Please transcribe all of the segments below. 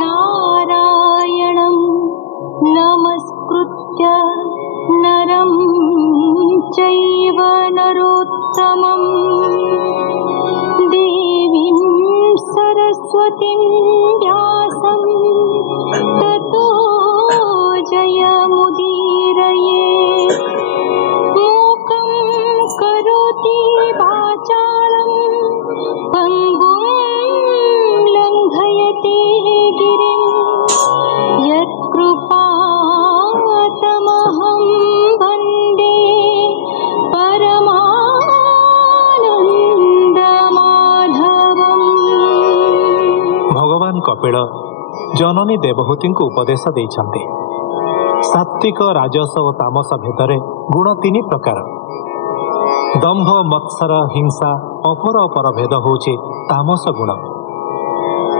नारायणं नमस्कृत्य नरं चैव नरोत्तमं देवीं सरस्वतीं व्यासं ततो जयमुदीरयेत्। मूकं करोति वाचालं पङ्गुं लङ्घयते गिरिं यत्कृपातमहं वन्दे परमानन्दमाधवम्। भगवान कपिल जननी देवहूति को उपदेश देइछन्ते। सात्विक राजस और तामस भेदरे गुण तीन प्रकार। दंभ मत्सर हिंसा अपर अपर भेद होचे तामस गुण।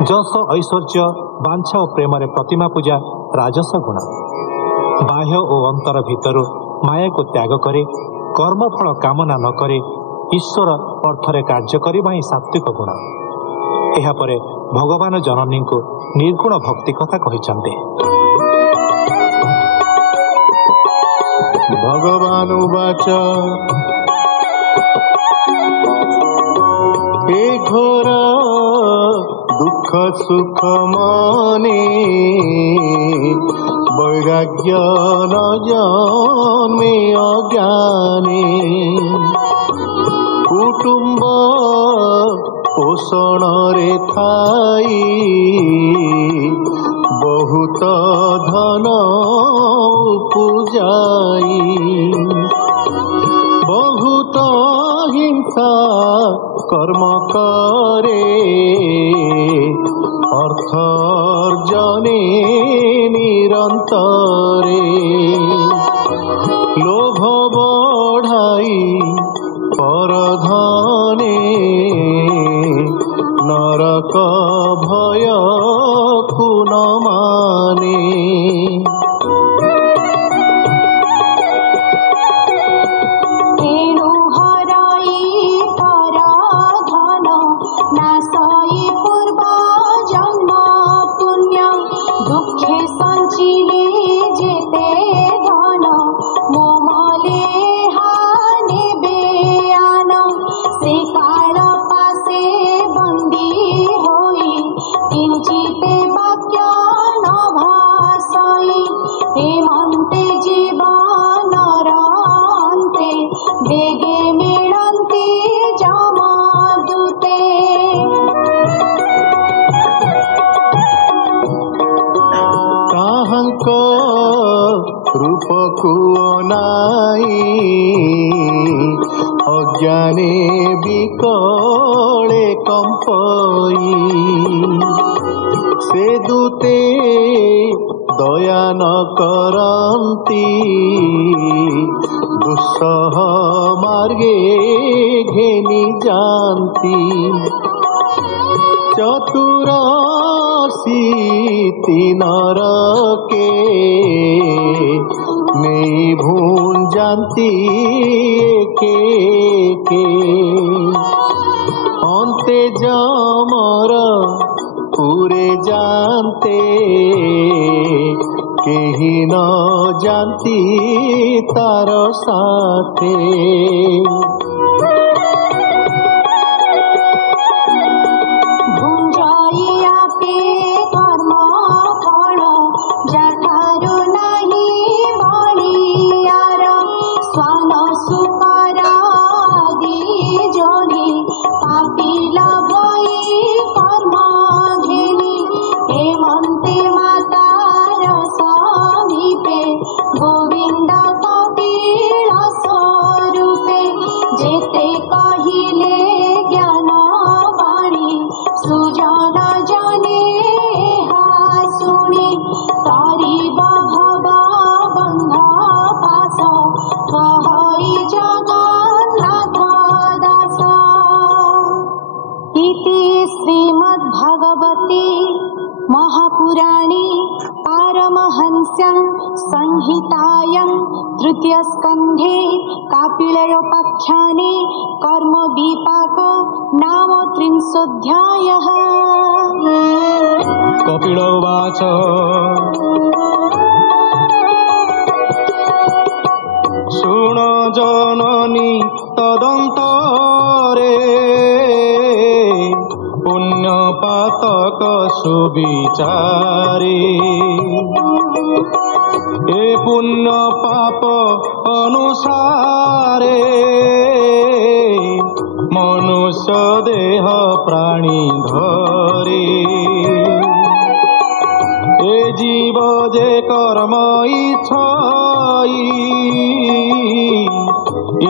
जस ऐश्वर्य बांछा और प्रेम प्रतिमा पूजा राजस गुण। बाह्य और अंतर भितर माया को त्याग करे कर्मफल कामना न करे ईश्वर अर्थरे कार्य करबा ही सात्विक गुण। एहा परे भगवान जननी को निर्गुण भक्ति कथा कहिछन्ते। भगवान उवाच हे घोर दुख सुख माने वैराग्य न जन्मे अज्ञाने कुटुंब पोषण रे थाई बहुत धन पूजाई बहुत हिंसा कर्म करे अर्थ अर्जने निरंतरे लोभ बढ़ाई परधने नरक भय कुन माने तेणु हराई पराधन नाशाई पूर्व जन्म पुण्यं दुखे संचिले जेते धन मोमले हानिबे आनम से काल पासे बंदी होई किंचिते वाक्य न भाषाई हेमंते जीवनरान्ते वेगे मिलन्ति जमदूते। काहंक रूप को नाई अज्ञाने विकले कंपई से दूते दया न करन्ति दुस्सह मार्गे घेनी जानती चतुरासी नरके नहीं भूल जानती के अंते जमर पूरे जानते केही न जानती तार साथे महापुराणे पारमहंस्यां संहितायां तृतीय स्कंधे कापिलयोपाख्याने कर्म विपाक नाम 30 कपिल उवाच शृण जननी तदन्तरे पुण्यपातक सुविचारे ए पुण्य पाप अनुसारे मनुष्य देह प्राणी धरे ए जीव जे कर्म इच्छाई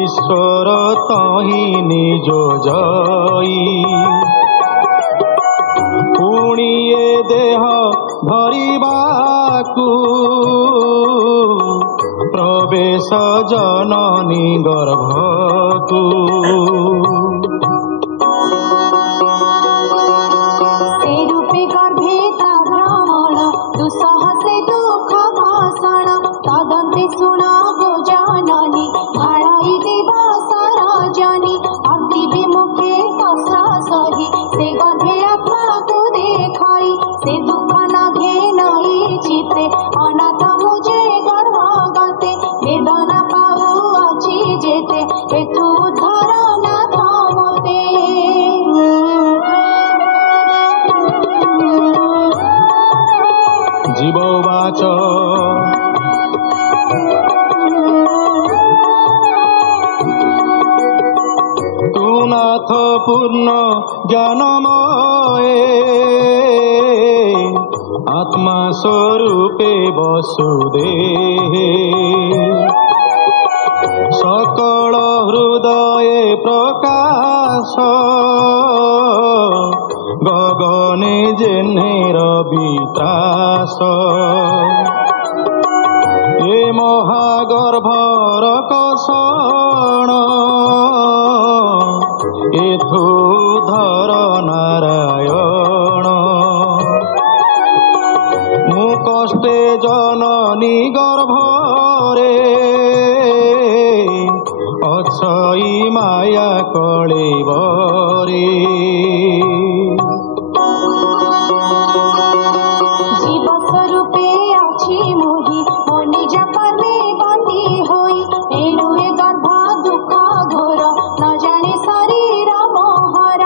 ईश्वर तहि निज जाई पुणी ए देह धरिबाकू प्रवेश जननी गर्भकू से रूपे गर्भे ता भ्रमण दुसह से दुख भाषण तदन्ते सुना गो जननी भाड़ाई देवा सारा जानी अति विमुखे कष्ट सही से गर्भे आत्मा को देखाई से दुख न घेनई चिते अनाथ मुझे गर्भगते वेदना पाऊ अछि जेते हेतु उद्धार नाथ मोते जीव उवाच तु नाथ पूर्ण ज्ञानमये आत्मा स्वरूपे वसुदेहे सकल हृदये प्रकाश गगने जेने रवित्रास ए महागर्भर कषण एथु धर नारायण मु कष्टे जननी गर्भरे अछई माया कळेबरे जीव स्वरूपे अछि मोहि मो निज कर्मे बंदी होई एनु ए गर्भ दुख घोर न जाने शरीर मोहर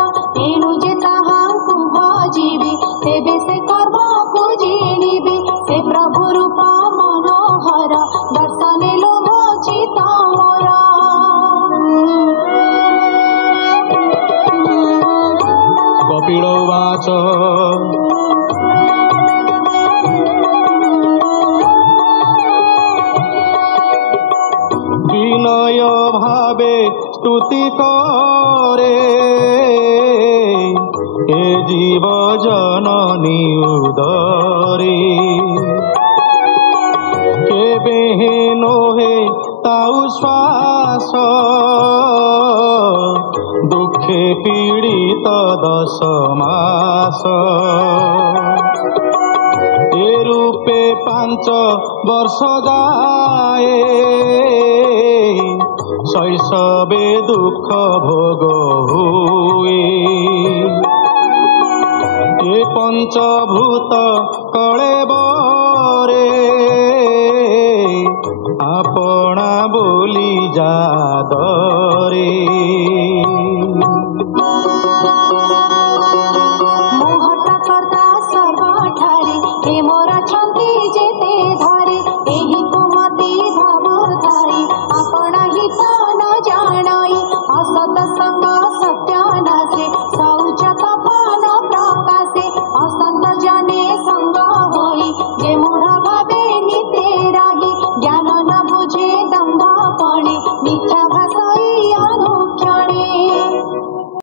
एनु जे ताहांकु भजिबि तेबे से कर्म पूजिबि से प्रभु रूप मनोहर दर्शने लोभ चित मोर कपिल उवाच विनय भावे स्तुति करे हे जीव जननी उदरे केबे नोहे ताऊ श्वास दुखे पीड़ित 10 मास ए रूपे 5 वर्ष जाए शैशवे दुख भोग हुए ए पंचभूत कळेबरे आपणा बोली जाद